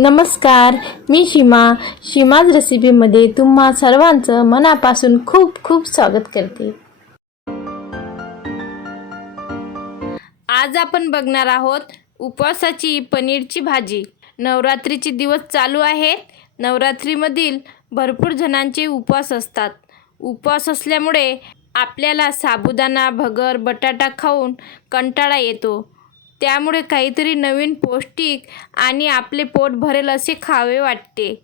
नमस्कार, मी शीमाज रेसिपीमध्ये तुम्हा सर्वांचं मनापासून खूप खूप स्वागत करते। आज आपण बघणार आहोत उपवासाची पनीरची भाजी। नवरात्रीचे दिवस चालू आहेत। नवरात्रीमधील भरपूर जणांचे उपवास असतात। उपवास असल्यामुळे आपल्याला साबुदाणा, भगर, बटाटा खाऊन कंटाळा येतो। त्यामुळे काहीतरी नवीन पौष्टिक आणि आपले पोट भरेल असे खावे वाटते।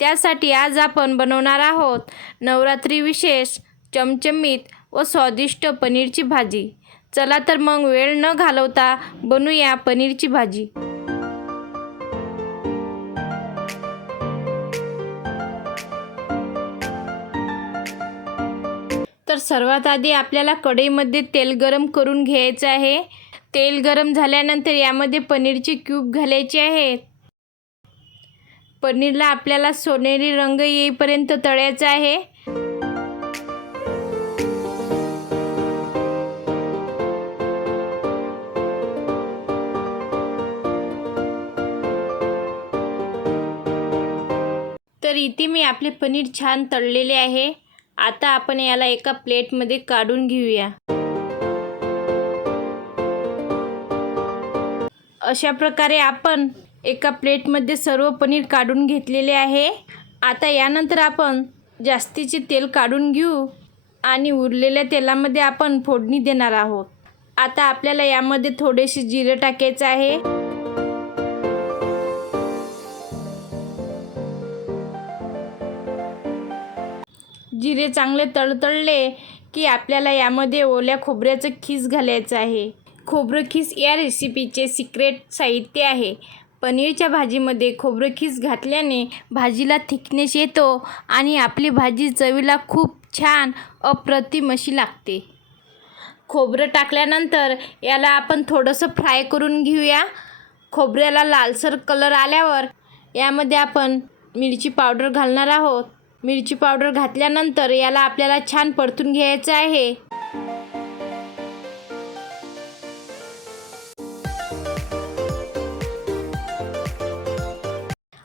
त्यासाठी आज आपण बनवणार आहोत नवरात्री विशेष चमचमीत व स्वादिष्ट पनीरची भाजी। चला तर मग वेळ न घालवता बनवूया पनीरची भाजी। तर सर्वात आधी आपल्याला कढईमध्ये तेल गरम करून घ्यायचे आहे। तेल गरम झाल्यानंतर यामध्ये पनीरचे क्यूब घालायचे आहेत। पनीरला आपल्याला सोनेरी रंग येईपर्यंत तळायचे आहे। तर इथे मी आपले पनीर छान तळलेले आहे। आता आपण याला एका प्लेटमध्ये काढून घेऊया। अशा प्रकारे आपण एका प्लेटमध्ये सर्व पनीर काढून घेतलेले आहे। आता यानंतर आपण जास्तीचे तेल काढून घेऊ आणि उरलेल्या तेलामध्ये आपण फोडणी देणार आहोत। आता आपल्याला यामध्ये थोडेसे जिरे टाकायचे आहे। जिरे चांगले तळतळले की आपल्याला यामध्ये ओल्या खोबऱ्याचं खीस घालायचं आहे। खोबरं खीस या रेसिपीचे सिक्रेट साहित्य आहे। पनीरच्या भाजीमध्ये खोबरं खीस घातल्याने भाजीला थिकनेस येतो आणि आपली भाजी चवीला खूप छान अप्रतिम अशी लागते। खोबरं टाकल्यानंतर याला आपण थोडंसं फ्राय करून घेऊया। खोबऱ्याला लालसर कलर आल्यावर यामध्ये आपण मिरची पावडर घालणार आहोत। मिरची पावडर घातल्यानंतर याला आपल्याला छान परतून घ्यायचं आहे।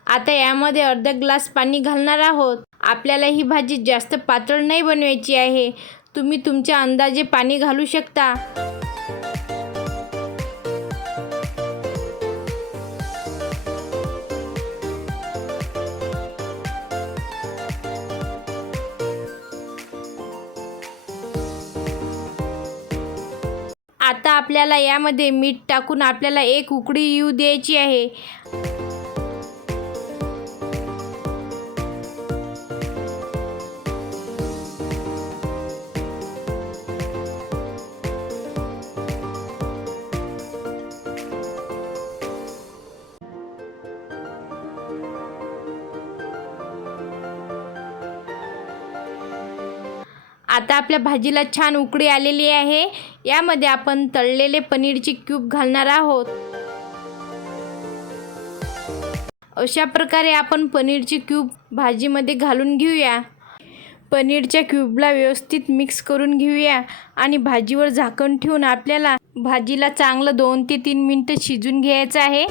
आता यामध्ये अर्धा ग्लास पाणी घालणार आहोत। आपल्याला ही भाजी जास्त पातळ नाही बनवायची आहे। तुम्ही तुमच्या अंदाजे पाणी घालू शकता। आता आपल्याला यामध्ये मीठ टाकून आपल्याला एक उकळी येऊ द्यायची आहे। आता आपल्या भाजीला छान उकळी आलेली आहे। यामध्ये आपण तळलेले पनीरचे क्यूब घालणार आहोत। अशा प्रकारे आपण पनीरचे क्यूब भाजीमध्ये घालून घेऊया। पनीरच्या क्यूबला व्यवस्थित मिक्स करून घेऊया आणि भाजीवर झाकण ठेवून आपल्याला भाजीला चांगलं 2 ते 3 मिनिटं शिजून घ्यायचं आहे।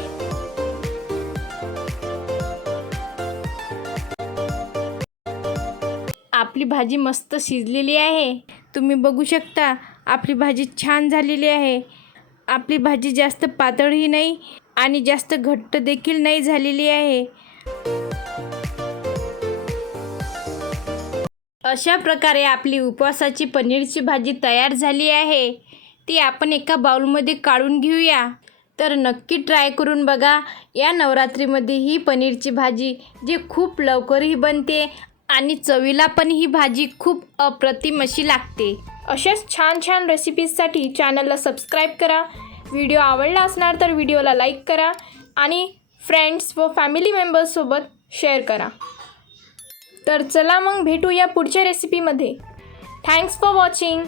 आपली भाजी मस्त शिजलेली आहे। तुम्ही बघू शकता आपली भाजी छान झालेली आहे। आपली भाजी जास्त पातळही नाही आणि जास्त घट्ट देखील नाही झालेली आहे। अशा प्रकारे आपली उपवासाची पनीरची भाजी तयार झाली आहे। ती आपण एका बाउलमध्ये काढून घेऊया। तर नक्की ट्राय करून बघा या नवरात्रीमध्ये ही पनीरची भाजी, जी खूप लवकरही बनते आणि चवीला पण ही भाजी खूप अप्रतिम अशी लागते। अशाच छान छान रेसिपीजसाठी चॅनलला सबस्क्राईब करा। व्हिडिओ आवडला असणार तर व्हिडिओला लाईक करा आणि फ्रेंड्स व फॅमिली मेंबर्ससोबत शेअर करा। तर चला मग भेटूया पुढच्या रेसिपीमध्ये। Thanks for watching.